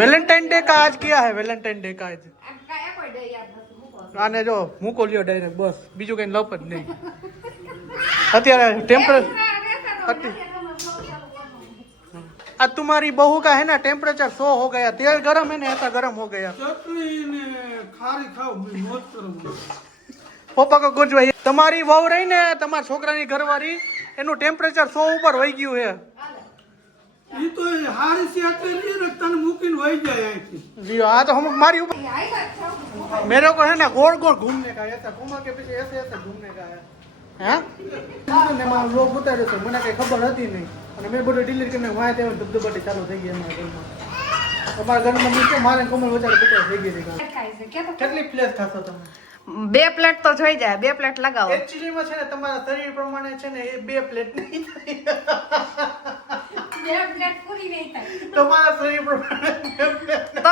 વેલેન્ટાइन day का आज क्या है? वेलेंटाइन डे का आज આને જો મૂકો લ્યો ડાયરેક્ટ બસ, બીજું કઈ લપ જ નહીં. અત્યારે टेम्परेचर आज तुम्हारी बहू का है ना टेम्परेचर 100 हो गया. तेल गरम है ना, ऐसा गरम हो गया. पप्पा को कुछ भाई તમારી વહુ રહી ને તમારા છોકરાની ઘરવાળી એનું ટેમ્પરેચર 100 ઉપર વહી ગયું છે. ये तो हारी से आते नहीं रखता मुमकिन हो ही जाए जी हाँ, तो हम हमारी ऊपर मेरे को है ना गोल गोल घूमने का, ऐसा घुमा के पीछे ऐसे ऐसे घूमने का है. हाँ ने मां लोग बताड़े છે, મને કઈ ખબર હતી નહીં અને મેં બધું ડિલીટ કરીને વાય તે ધબધબાટી ચાલુ થઈ ગઈ અમારા ઘરમાં. તમારા ઘરમાં નીચે મારે કોમલ વચારે બટા થઈ ગઈ છે. કેટલી પ્લેટ ખાશો તમે? 2 પ્લેટ તો જોઈ જાય, 2 પ્લેટ લગાવો. એક્ચ્યુઅલી માં છે ને તમારા શરીર પ્રમાણે છે ને એ 2 પ્લેટ નહીં થાય. 2 પ્લેટ પૂરી નહીં થાય તમારા શરીર પ્રમાણે તો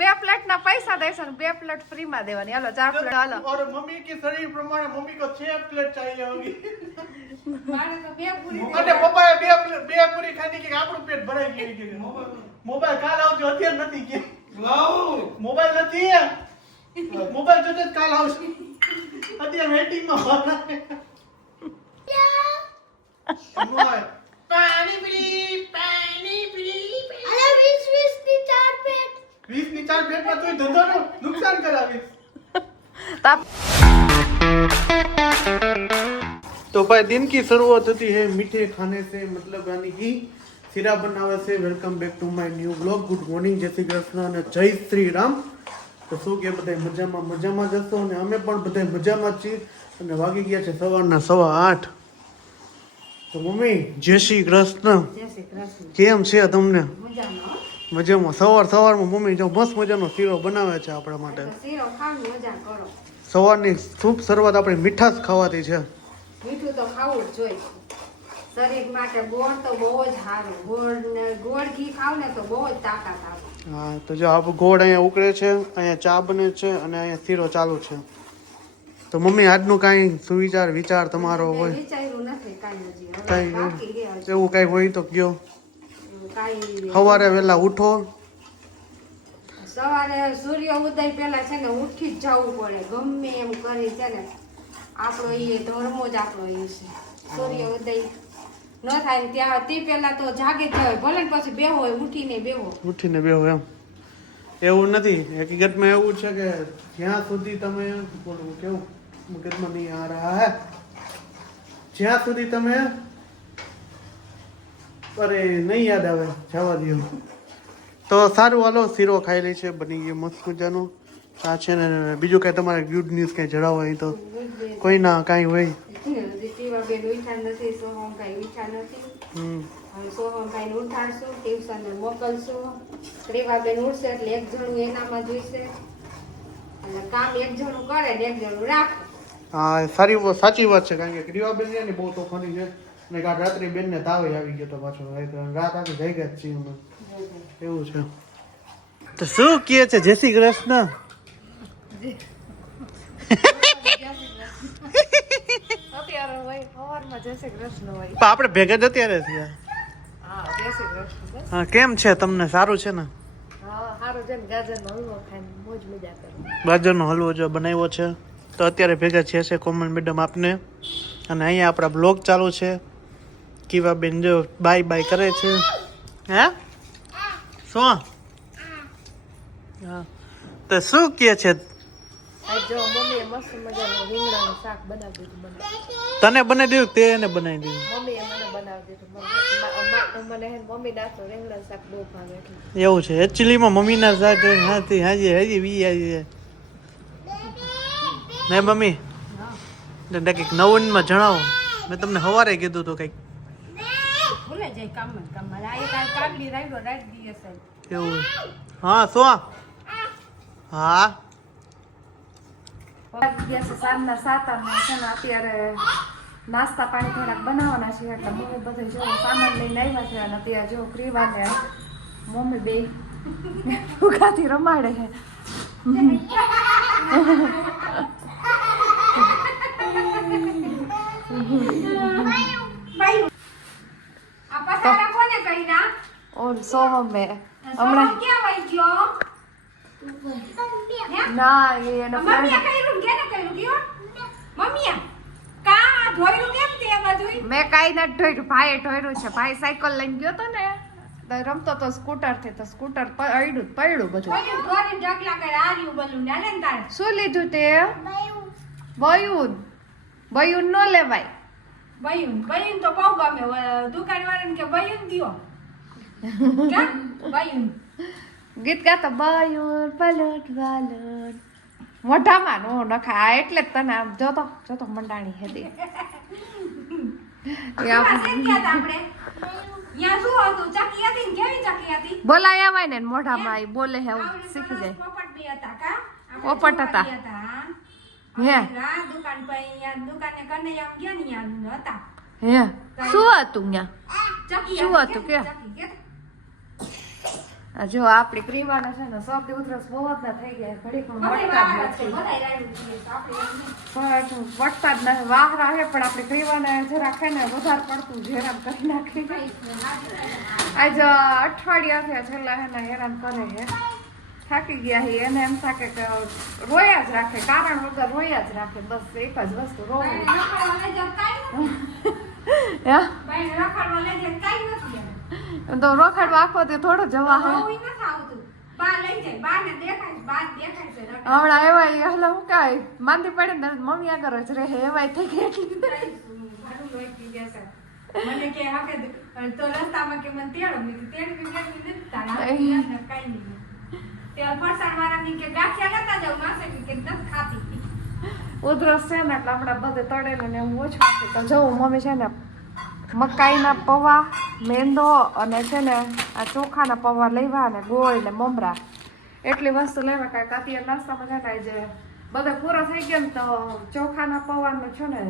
2 પ્લેટ ના પૈસા દેશો ને 2 પ્લેટ ફ્રી માં દેવાની. હાલો 4 પ્લેટ હાલો. और मम्मी के शरीर प्रमाणे मम्मी को 6 प्लेट चाहिए होगी. મારે તો 2 પૂરી અને પપ્પાએ 2 પૂરી ખાધી કે આપણું પેટ ભરાઈ ગયું કે મોબાઈલ કાલ આવજો, અત્યારે નથી કે लाओ મોબાઈલ નથી. મોબાઈલ જોતે કાલ આવશે, અત્યારે વેટિંગ માં ભરાય. પાણી પી અરે 20 ની 4 પેટ 20 ની 4 પ્લેટ માં તું ધંધો નુકસાન કરાવીશ. तो भाई दिन की शुरुआत होती है मीठे खाने से, मतलब यानी कि सीरा बनावे से. Welcome back to my new blog. Good morning, जय श्री कृष्ण અને જય શ્રી રામ. તો શું કે બધા મજામાં જશો અને અમે પણ બધા મજામાં છીએ અને વાગી ગયા છે સવારના 8:15. તો મમ્મી જય શ્રી કૃષ્ણ. જય શ્રી કૃષ્ણ. કેમ છે તમને? મજામાં મજામાં. સવારમાં મમ્મી જો મસ્ત મજાનો શીરો બનાવે છે આપણા માટે. શીરો ખાવ મજા કરો. સવારની શુભ શરૂઆત આપણી મીઠાશ ખાવાથી છે. મીઠું તો ખાવું જ જોઈએ. શરીર માટે ગોળ તો બહુ જ સારું. ગોળ ઘી ખાવ ને તો બહુ જ તાકાત આવે. હા, તો જો આ ગોળ અહીંયા ઉકળે છે, અહીંયા ચા બને છે અને અહીંયા શીરો ચાલુ છે. તો મમ્મી આજનું કાંઈ સુવિચાર વિચાર તમારો હોય? વિચાર્યું નથી કાંઈ હજી. હવે કાંઈ બાકી રહ્યા છે. એવું કાંઈ હોય તો કયો. કાંઈ સવારે વહેલા ઉઠો. સવારે સૂર્ય ઉદય પહેલા છે ને ઉઠી જ જવું પડે. ગમે એમ કરી છે ને આપણો એ ધર્મો જ આપણો એ છે. સૂર્ય ઉદય ન થાય ને ત્યાં તે પહેલા તો જાગે જ જવાય. ભલે ને પછી બેહો હોય ઉઠીને બેહો એમ એવું નથી. હકીકતમાં એવું છે કે જ્યાં સુધી તમે બોલવું કેવું મગજમાં નહીં આ રહા હે, જ્યાં સુધી તમે અરે નહીં યાદ આવે જવા દો. તો સારું હાલો, શીરો ખાઈ લઈ છે, બની ગયો મસ્ત મજાનો. આ છે ને બીજું કાંઈ તમારે ગુડ ન્યૂઝ કાંઈ જણાવો હોય તો? કોઈ ના કાંઈ હોય. બેન ઉઠા નથી, સોહમ કાંઈ ઉઠા નથી. હવે સોહમ કાંઈ ઉઠાડશું, ટ્યુશન મોકલશું. રેવાબેન ઉઠશે એટલે એક જણું એનામાં જોઈશે અને કામ એક જણું કરે ને એક જણું રાખે. હા, સાચી વાત છે. કારણ કે ગ્રીવાબેન છે ને બહુ તોફાની છે અને કાલ રાત્રે બેનને તાવે આવી ગયો તો પાછો. રાત આખી જઈ ગયા જ છીએ અમે. એવું છે. તો શું કહે છે જય શ્રી કૃષ્ણ? અત્યારે હોય સવારમાં જય શ્રી કૃષ્ણ હોય. આપણે ભેગા જ અત્યારે છીએ. હા, જય શ્રી કૃષ્ણ. હા, કેમ છે તમને? સારું છે ને? હા, સારું છે ને. ગાજરનો હલવો ખાઈને મોજ મજા કરો. ગાજરનો હલવો જો બનાવ્યો છે. તો અત્યારે ભેગા છે કોમલ મેડમ આપને અને અહીંયા આપણા બ્લોગ ચાલુ છે. કીવાબેન જો બાય બાય કરે છે. હે શું? હા, તો શું કહે છે? આજ જો મમ્મીએ મસ્ત મજાનું રીંગણાનું શાક બનાવી દીધું. તને બનાવી દીધું તે એને બનાવી દીધું? મમ્મીએ મને બનાવી દીધું. મને મમ્મી નાખતો રીંગણાનું શાક બહુ ભાવે એટલે. એવું છે. એકચ્યુઅલીમાં મમ્મીના શાક હાજી વી આવી ને મમ્મી કંઈક નવીનમાં જણાવો. મેં તમને સવારે કીધું હતું કંઈક. ભૂલે જાય કામમાં આ એક કાગડી રાઈડો રાઈડ દીએ સાહેબ એવું? હા, શું? હા, સાંજના 7 છે ને અત્યારે નાસ્તા પાણી થોડાક બનાવવાના છે એટલે મમ્મી બધું જો સામાન લઈને આવ્યા છે અને અત્યારે જો ફ્રીવા ને મમ્મી બે ઉગાથી રમાડે છે. હું સોહમે હમણાં ક્યાં વઈ ગયો ના એનો મમ્મીએ કર્યું કેને કર્યું કયો મમ્મીએ કા ધોઈલું કેમ તે બધું મેં કાઈ નથી ઢોર્યું ભાઈએ ઢોર્યું છે ભાઈ સાયકલ લઈને ગયો તો ને તો રમતો તો સ્કૂટર થી તો સ્કૂટર પડ્યું બધું કોઈ ધોરી ઢગલા કરે આર્યું બલું ને આલે ને તારે શું લીધું તે બયુન નો લેવાય બયુન તો બહુ ગમે દુકાન વાળાને કે બયુન દ્યો કેમ બયુન ગીત ગાતો બયુન પલટ વાલન મોઢામાં નો નખા એટલે જ તને આમ જોતો જોતો મંડાણી હતી આપણે યા શું હતું ચકી હતી ને કેવી ચકી હતી બોલાય આવાય ને મોઢામાં ઈ બોલે હે એવું શીખી જાય પોપટ બી હતા કા પોપટ હતા. હે દુકાન પર અહીંયા દુકાને કનૈયા ગયા ને અહીંયા હતા હે શું હતું ન્યા ચકી શું હતી, હતું કે? ચકી કે? આ જો આપણી ક્રીવાના છે ને શરદી ઉધરસ બહુ જ ના થઈ ગયા ઘડીકમાં બધાય વટતા જ વાળા છે, નથી બધાય રાયડું છે, તો આપણે એમ નહીં. પણ વટતા જ નથી વાહરા હે પણ આપણી ક્રીવાના જરા ખાય ને વધારે પડતું હેરાન કરી નાખે આજ અઠવાડિયા થયા છેલ્લા હે ને હેરાન કરે હે થાકી ગયા હે એને એમ થાકે કે રોયા જ રાખે કારણ વગર રોયા જ રાખે બસ એક જ વસ્તુ રોવું રખડવા લઈ જાવ કાંઈ નથી. હે બાઈને રખડવા લઈ જાય કાંઈ નથી એમ. એમ તો રોકડવા આખો તે થોડો જવા હે બહુ ઈ નથી આવતું. બા લઈ જાય, બાને દેખાય, બા દેખાય છે રખડવા. હમણાં એવાય એટલે હું કાંઈ માંદી પડે ને મમ્મી આગળ જ રહે એવાય થઈ ગઈ મારું લોહી પી ગયા છે. મને કે હાકે તો રસ્તામાં કે મને તેડો મેં કીધું, તેડવી નથી તારા હાથની અંદર કાંઈ નહીં. તે ફરસાણ વાળાની કે ગાંઠિયા લેતા જાવ માસે કે નથી ખાતી. ઉધરસ છે ને એટલે આપણે બધે તળેલું ને એવું ઓછું આપી તો જવું મમ્મી છે ને મકાઈના પૌવા મેંદો અને છે ને આ ચોખાના પૌવા લેવા અને ગોળ ને મમરા એટલી વસ્તુ લેવા કાંઈક અત્યારે નાસ્તામાં છે ને જે બધા પૂરો થઈ ગયો ને તો ચોખાના પૌવાનું છે ને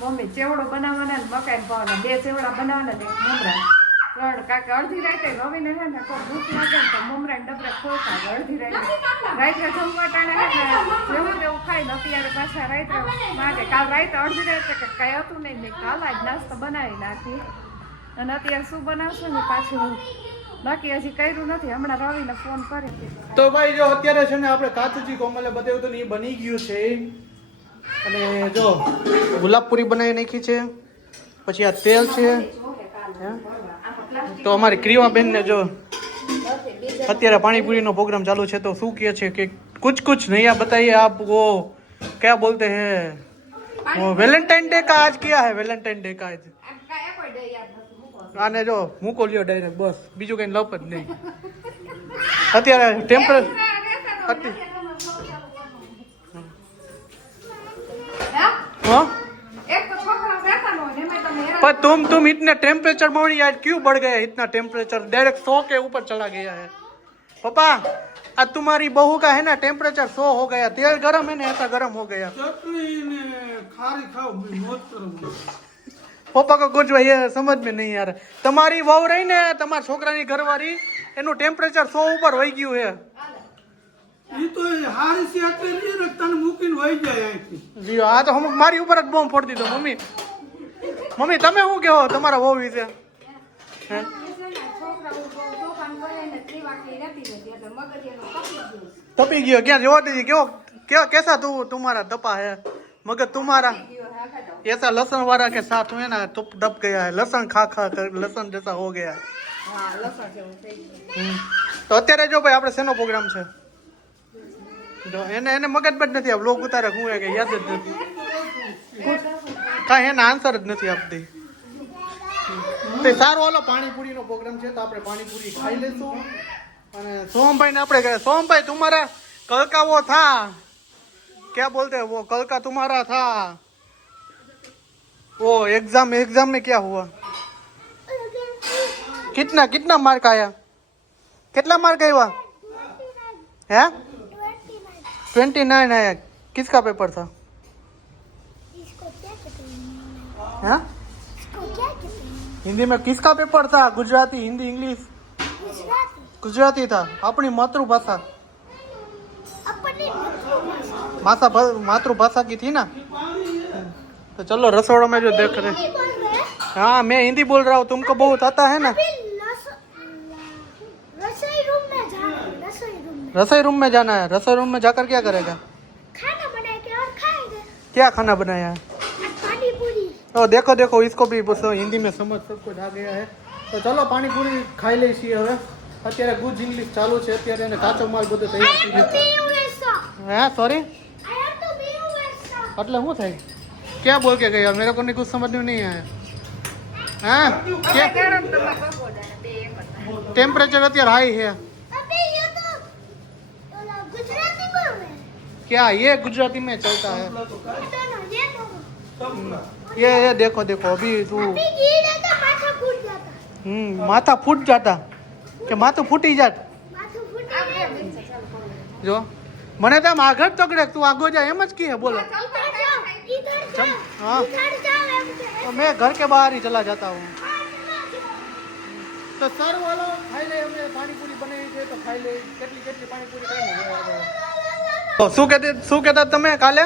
મમ્મી ચેવડો બનાવવાના ને મકાઈ પૌવાના 2 ચેવડા બનાવવાના ને 1 મમરા 3 કાંઈક અડધી રાતે રવિને છે ને કોઈ ભૂખ લાગે ને તો મમરા ને ડબરા ખોલતા હોય અડધી રાતે જમવા ટાણે છે ને જેવું તેવું ખાઈ ને અત્યારે પાછા રાતે માટે કાલ રાતે અડધી રાતે કે કઈ હતું નહીં મેં કાલ જ નાસ્તો બનાવી નાખી અને અત્યારે શું બનાવશું ને પાછું બાકી હજી કર્યું નથી હમણાં રવિને ફોન કરી તો ભાઈ જો અત્યારે છે ને આપણે કાચુજી કોમલે બતાવ્યું હતું ને એ બની ગયું છે અને જો ગુલાબપુરી બનાવી નાખી છે પછી આ તેલ છે હે? તો અમારી ક્રીવા બેન ને જો અત્યારે પાણીપુરી નો પ્રોગ્રામ ચાલુ છે તો શું કહે છે કે कुछ नया बताइए आप वो क्या बोलते हैं वो वैलेंटाइन डे का आज किया है वैलेंटाइन डे का आज આને જો મૂકો લ્યો ડાયરેક્ટ બસ બીજું કઈ લપ જ નહીં અત્યારે ટેમ્પરેચર हाँ पर तुम इतने टेम्परेचर में आज क्यों बढ़ गए इतना टेम्परेचर डायरेक्ट 100 के ऊपर चला गया है पापा आज तुम्हारी बहू का है ना टेम्परेचर 100 हो गया तेल गरम है ना ऐसा गरम हो गया चटनी ने खारी खाओ मैं मौत करूंगा पप्पा को कुछ ये समझ में नहीं आ रहा તમારી વહુ રહી ને તમારા છોકરાની ઘરવાળી એનું ટેમ્પરેચર 100 ઉપર વહી ગયું છે ઈ તો હારી સી આટલે નહીં ને તને મૂકીને વહી જાય અહીંથી જી આ તો હમ મારી ઉપર જ બોમ્બ ફોડી દીધો મમ્મી તમે શું કહો તમારા વહુ વિશે હે તપી ગયો ક્યાં જોવા દીધી કેવો कैसा तुम्हारा दपा है मगर तुम्हारा ऐसा लहसुन वाला के साथ में ना तो दब गया है लहसुन खा कर लहसुन जैसा हो गया है તો અત્યારે જો ભાઈ આપણે શેનો પ્રોગ્રામ છે જો એને મગજ જ નથી આ બ્લોગ ઉતારે હું કે યાદ જ નથી કાંઈ એના આન્સર જ નથી આપતી તે સારું હાલો પાણીપુરીનો પ્રોગ્રામ છે તો આપણે પાણીપુરી ખાઈ લઈશું અને સોમભાઈને આપણે કહે સોમભાઈ तुम्हारा कल का वो था क्या बोलते हैं वो कल का तुम्हारा था वो एग्जाम में क्या हुआ कितना मार्क आया कितना मार्क आया है 29 आया किसका पेपर था इसको क्या कहते है इसको क्या कहते हैं हिंदी में किसका पेपर था गुजराती हिंदी इंग्लिश गुजराती था अपनी मातृभाषा अपनी मातृभाषा की थी ना तो चलो रसोड़ा में जो देख रहे हाँ मैं हिंदी बोल रहा हूँ तुमको बहुत आता है ना रसोई रूम में रसोई रूम में जाना है। रसोई रूम में जाकर क्या करेगा? खाना बना के और खाएंगे। क्या खाना बनाया है? आज पानी पूरी। तो देखो देखो इसको भी पूछो, हिंदी में समझ सब कुछ आ गया है। तो चलो પાણીપુરી ખાઈ લઈ છીએ હવે। અત્યારે ગુજ ઇંગ્લિશ ચાલુ છે, અત્યારે એને કાચો માલ બધો તૈયાર થઈ ગયો છે। હે સોરી એટલે શું થાય? क्या बोल के गया? मेरे को नहीं कुछ समझ में नहीं आया। हाँ क्या टेम्परेचर અત્યારે हाई है? अबे ये तो गुजराती बोल रहे हैं। क्या ये गुजराती में चलता है? ये दोनों। ये देखो देखो अभी तू अभी गीला तो माथा फूट जाता। माथा फूट जाता કે માથું ફૂટી જાત? माथा फूट जाता। જો મને તો આમ આગળ તકડે તું આગો જા એમ જ કહે બોલો। इधर चल, हाँ। इधर जाओ एम के। तो मैं घर के बाहर ही चला जाता हूँ। तो सर वालो खाई ले, हमने पानीपुरी बनाई છે તો ખાઈ લે। કેટલી કેટલી પાણીપુરી ખાઈ તો શું કહેતા તમે કાલે?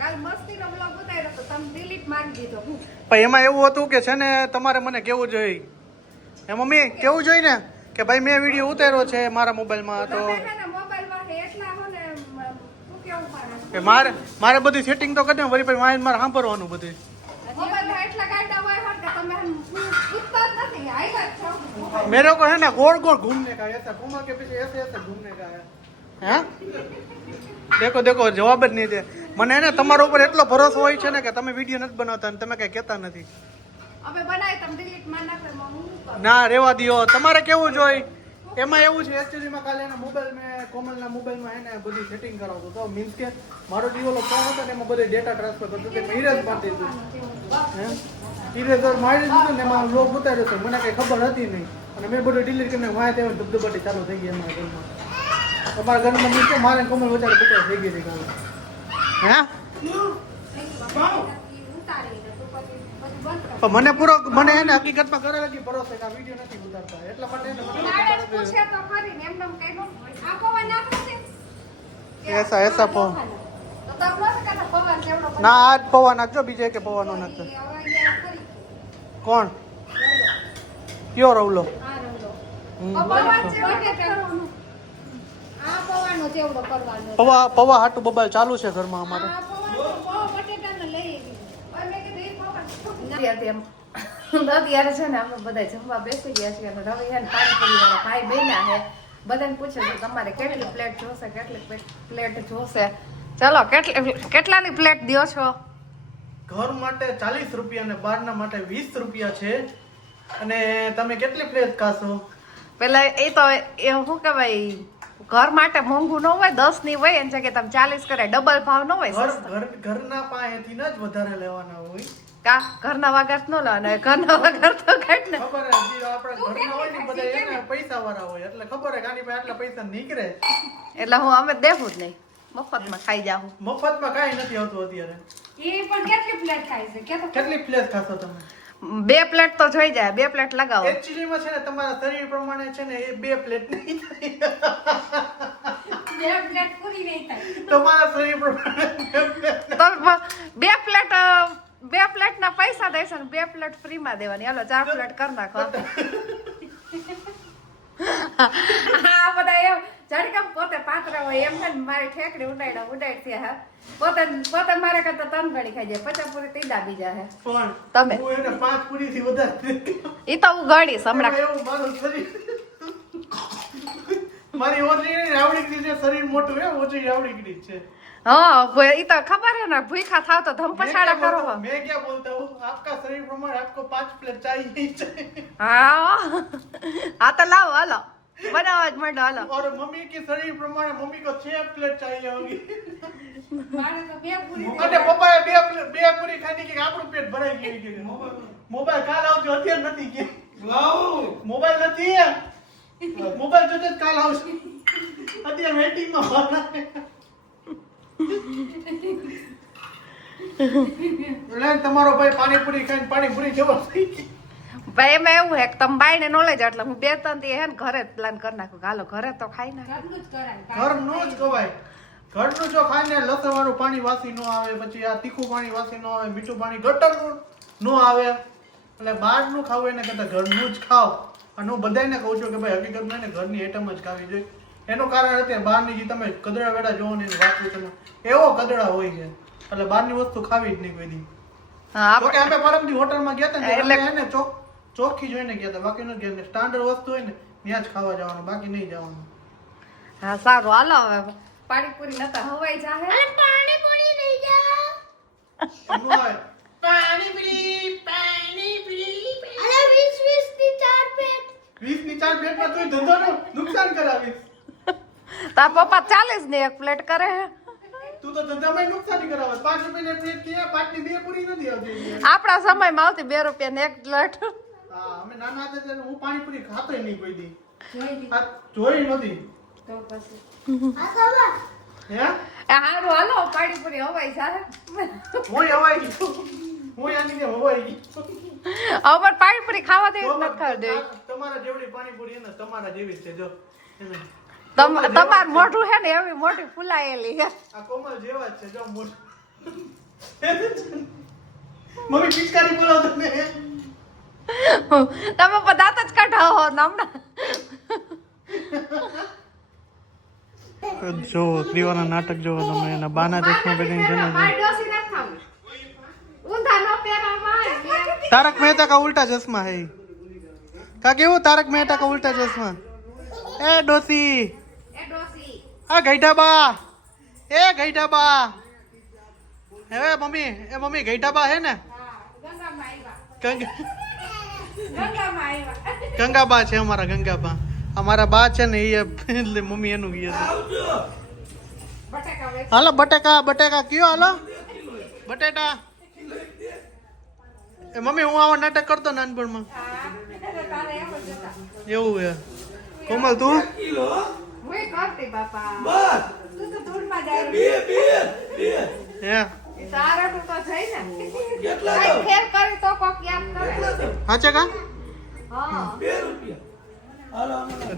કાલ મસ્તીનો બ્લોગ ઉતાર્યો તો તમે ડિલીટ મારી દીધો। પણ એમાં એવું હતું કે છે ને તમારે મને કેવું જોઈએ, એ મમ્મી કેવું જોઈએ ને કે ભાઈ મેં વિડીયો ઉતાર્યો છે મારા મોબાઈલમાં, તો તમે છે ને મોબાઈલમાં એટલા હો ને શું કેવું કે મારે બધી સેટિંગ તો કરી દે, વળી પછી મારે સાંભળવાનું બધું। મોબાઈલમાં એટલા ગાડા હોય હોત કે તમે પૂછતા જ નથી, હાઈલાઈટ છો। मेरे को है ना गोल गोल घूमने का, ऐसा घुमा के पीछे ऐसे ऐसे घूमने का है। हैं? देखो देखो जवाब જ નહીં દે મને। ને તમારા ઉપર એટલો ભરોસો હોય છે ને કે તમે વિડીયો નથી બનાવતા ને તમે કઈ કહેતા નથી। અમે બનાવી તમે ડિલીટ માર નાખો એમાં હું શું કરું? ના રેવા દો, તમારે કેવું જોઈએ? એમાં એવું છે એકચ્યુઅલી માં કાલે એના મોબાઈલ મેં કોમલના મોબાઈલમાં એને બધી સેટિંગ કરાવતો તો, મીન્સ કે મારો ડીઓલો ફોન હતો ને એમાં બધે ડેટા ટ્રાન્સફર કરતો તો મેં ઇરેઝ મારી દીધું। હે ઇરેઝર મારી દીધું ને એમાં લોગ ઉતાર્યો તો મને કઈ ખબર હતી નહીં, અને મેં બધું ડિલીટ કરીને વાય તે ધબધબાટી ચાલુ થઈ ગઈ અમારા ઘરમાં। તમારા ઘરમાં મીન્સ કે મારે કોમલ વચારે પકડ થઈ ગઈ હતી કાલે। હે ઉતારી દે તો પછી બધું બંધ કર। પણ મને પૂરો મને એને હકીકતમાં કરે લગી ભરોસો કે આ વિડીયો નથી ઉતારતા, એટલા માટે એને મને નાળે પૂછે તો ખરી ને એમને કઈ નો આ પવન નાખો છે એસા એસા પવન તો તમને શું કહેતા પવન જેવડો પવન? ના આજ પવન નાખજો, બીજે કે પવન નો નાખજો। હવે અહીંયા કરી કોણ કયો રવલો? આ રંગો હમ, પવન જેવડો કરવાનું આ પવનનો જેવડો કરવાનો પવા હાટું બબાલ ચાલુ છે ઘરમાં અમારે। આ પવન બહુ બટેટાને લઈ આવી મેં કીધું એ પવન અત્યારે છે ને આપણે બધા જમવા બેસી ગયા છીએ અને રવિ છે ને પાણીપુરી વાળા ભાઈ બન્યા છે, બધાને પૂછે છે તમારે કેટલી પ્લેટ જોશે, કેટલી પ્લેટ જોશે? ચલો કેટલાની પ્લેટ દો છો? ઘર માટે 40 રૂપિયા અને બહારના માટે 20 રૂપિયા છે, અને તમે કેટલી પ્લેટ ખાશો? પેલા એ તો એ શું કહેવાય, ઘર માટે મોંઘું ન હોય, 10 ની હોય એની જગ્યાએ તમે 40 કરે, ડબલ ભાવ ન હોય સસ્તા। ઘરના પાસેથી જ વધારે લેવાના હોય। કા ઘરના વગર ન લેવાના, ઘરના વગર તો કાઢ ને ખબર હે જે આપણા ઘરના હોય ને બધા એને પૈસા વાળા હોય એટલે ખબર હે કે આની પાસે આટલા પૈસા નીકળે, એટલે હું અમે દેવું જ નહીં, મફતમાં ખાઈ જાઉં। મફતમાં કાંઈ નથી આવતું અત્યારે। એ પણ કેટલી પ્લેટ ખાય છે કે તો કેટલી પ્લેટ ખાશો તમે? 2 પ્લેટ તો જોઈ જાય, 2 પ્લેટ લગાવો। એકચ્યુઅલી માં છે ને તમારા શરીર પ્રમાણે છે ને એ 2 પ્લેટ નહીં થાય। બે પ્લેટ પૂરી નહીં થાય તમારા શરીર પ્રમાણે 2 પ્લેટ તો 2 પ્લેટ ના પૈસા દેશે ને 2 પ્લેટ ફ્રી માં દેવાની, હાલો 4 પ્લેટ કરી નાખો। આ બધા એમ જડકમ પોતે પાત્ર હોય એમ છે ને મારી ઠેકડી ઉડાડતી હા, પોતે મારે કરતા 3 ગણી ખાઈ જાય, 50 પૂરી તીડા બીજા હે પણ તમે હું એને 5 પૂરી થી વધારે ઈ તો હું ગણીશ હમણાં। એવું મારું શરીર મારી ઓછી આવડી ગઈ છે, શરીર મોટું હે, ઓછી આવડી ગઈ છે। હા ઈ તો ખબર હે ને, ભૂખા થાવ તો ધમપછાડા કરો હો। मैं क्या बोलता हूँ, आपका शरीर प्रमाण आपको 5 प्लेट चाहिए। હા તો લાવો હાલો બનાવવા જ માંડો હાલો। और मम्मी के शरीर प्रमाण मम्मी को 6 प्लेट चाहिए होगी। મારે તો બે પૂરી અને પપ્પાએ 2 પૂરી ખાધી કે આપણું પેટ ભરાઈ ગયું કે મોબાઈલ કાલ આવજો, અત્યારે નથી કે મોબાઈલ નથી, મોબાઈલ જોતે જ કાલ આવશે, અત્યારે વેટિંગમાં ભરાય। તમારો ભાઈ પાણીપુરી ખાઈને પાણીપુરી જેવો થઈ ગયો। ભાઈ એમાં એવું હે કે તમે બાઈને નોલેજ એટલે હું 2-3 દી હે ને ઘરે જ પ્લાન કરી નાખું, હાલો ઘરે તો ખાઈ નાખ। ઘરનું જ કરાય ઘરનું જ ખવાય, ઘરનું જો ખાઈને લસણવાળું પાણી વાસી ન આવે, પછી આ તીખું પાણી વાસી ન આવે, મીઠું પાણી ગટરનું ન આવે, એટલે બહારનું ખાવું એને કરતા ઘરનું જ ખાવ। અને હું બધાને કહું છું કે ભાઈ હકીકતમાં એને ઘરની આઈટમ જ ખાવી જોઈએ, એનું કારણ અત્યારે બહારની જે તમે કદડા વેડા જોવો ને એની વાત તમે એવો કદડા હોય છે એટલે બહારની વસ્તુ ખાવી જ નહીં કોઈ દી. હા તો કે અમે પરમદી હોટલમાં ગયા હતા ને એટલે એને ચોખ્ખી જોઈને ગયા હતા, બાકી નથી ગયા. સ્ટાન્ડર્ડ વસ્તુ હોય ને ત્યાં જ ખાવા જવાનું, બાકી નહીં જવાનું. હા સારું હાલો હવે પાણીપુરી નતા હવાઈ જાહે. અરે પાણીપુરી લઈ જાઓ. એમનું આવે પાણીપુરી પાણીપુરી. અરે 20 ની 4 પેટ. 20 ની 4 પ્લેટમાં તું ધંધાનું નુકસાન કરાવીશ. તાર પપ્પા 40 ની એક પ્લેટ કરે હે. તું તો ધંધામાં નુકસાની કરાવે. 5 રૂપિયાની પ્લેટ કે 5 ની 2 પૂરી નથી આવતી. આપણા સમયમાં આવતી 2 રૂપિયા ને એક પ્લેટ. હા અમે નાના હતા ત્યારે હું પાણીપુરી ખાતોય નહીં કોઈ દી. જોઈ આ જોઈ નથી. તો પછી આ ખબર. હે હારું હાલો પાણીપુરી હવાઈ જાહે. હું હવાઈ ગયો. હું યાની કે હવાઈ ગયો. હવે પણ પાણીપુરી ખાવા દેવી જ નથી ખાવા દેવી. તમારા જેવડી પાણીપુરી ને તમારા જેવી જ છે જો. એને તમાર મોઢું હે ને એવી મોટી ફૂલાયેલી હે. આ કોમલ જેવા જ છે જો મોઢું. મમ્મી પિચકારી બોલાવો તમે. તમે પદાર્થ જ કાઢાવો હમણાં. જો ત્રિવાના નાટક જોવો તમે એના બાના ચશ્મા પહેરીને છે ને મારી ડોસી નથી ખાવું. ઊંધા નો પહેરવામાં આવે. तारक मेहता का उल्टा चश्मा है का केवो तारक मेहता का उल्टा चश्मा ए डोसी એ ડોસી आ गईठा बा ए गईठा बा हे मम्मी गईठा बा है ने ગંગામાં આવ્યા. गंगा ગંગામાં આવ્યા. गंगा बा છે અમારા ગંગા બા અમારા બા છે ને એ એટલે મમ્મી એનું કહે છે બટાકા વેચ. હાલો બટેકા કયો હાલો બટેટા એ મમ્મી હું આવા નાટક કરતો નાનપણમાં હા, તારે એમ જ હતા. એવું હે કોમલ તું હુંય કરતી બાપા. તું તો ધૂળમાં જાય. હે તારે તું તો જઈ ને. કાંઈ ફેર કરી તો કોક યાદ કરે. હાચે કા હા.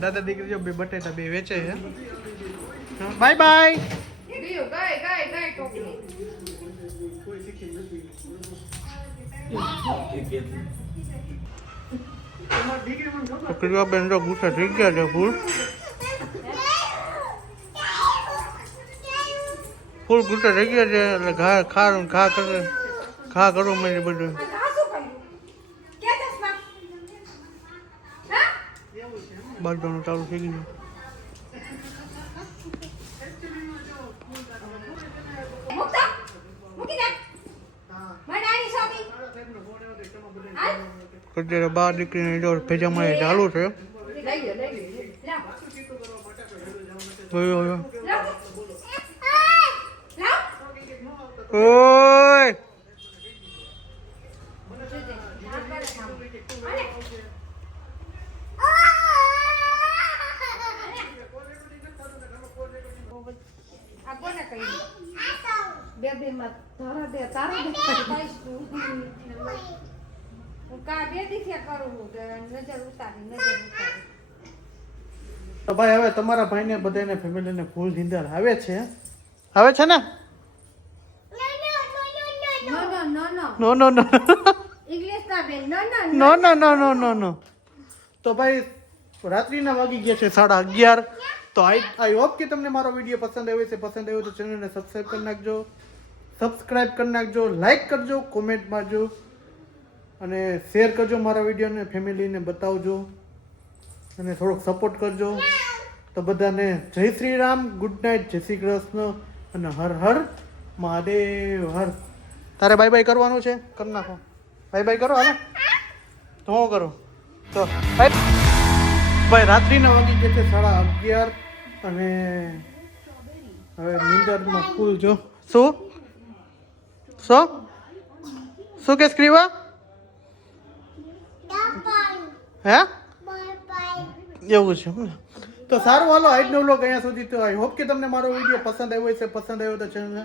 દાદા દીકરી જો બે બટેટા બે વેચે છે બાય બાય ગયું, ગઈ ટોપલી. છોકરીઓ બેન જો ગુસ્સા થઈ ગયા છે ફૂલ ગુસ્સા થઈ ગયા છે એટલે ઘા કરો મને બધું આ ઘા શું કર્યું? કે ચશ્મા? હા? બાજવાનું ચાલુ થઈ ગયું મુકતા? મૂકી દે. મને આની સોપી. હાલ. અત્યારે બાર દીકરીને જો ભેજામાં ચાલુ છે લઈ લ્યો. લાવ. ઓય લાવ. ઓય આ કોને કહ્યું? બે દિનમાં ધરા દે તારા દે કહીશ તું. હું કા બે દીથી કરું હું કે નજર ઉતારી. તો ભાઈ હવે તમારા ભાઈને બધાને ફેમિલીને ફૂલ નીંદર આવે છે ને નો નો ઇંગ્લિશ ના બેન નો તો ભાઈ રાત્રિના વાગી ગયા છે 11:30 તો આઈ હોપ કે તમને મારો વિડીયો પસંદ આવ્યો તો ચેનલને સબસ્ક્રાઇબ કરી નાખજો લાઈક કરજો કોમેન્ટ મારજો અને શેર કરજો મારા વિડીયોને ફેમિલીને બતાવજો અને થોડોક સપોર્ટ કરજો તો બધાને જય શ્રી રામ ગુડ નાઇટ જય શ્રી કૃષ્ણ અને હર હર મહાદેવ હર તારે બાય બાય કરવાનું છે કરી નાખો બાય બાય કરો હાલો તો હું કરું તો ભાઈ રાત્રિના વાગી ગયા છે 11:30 અને હવે નીંદરમાં ફૂલ જો શું કે સ્ક્રીવા હે એવું છે તો સારું હાલો આજનો વ્લોગ અહીંયા સુધી તો આઈ હોપ કે તમને મારો વિડીયો પસંદ આવ્યો તો ચેનલને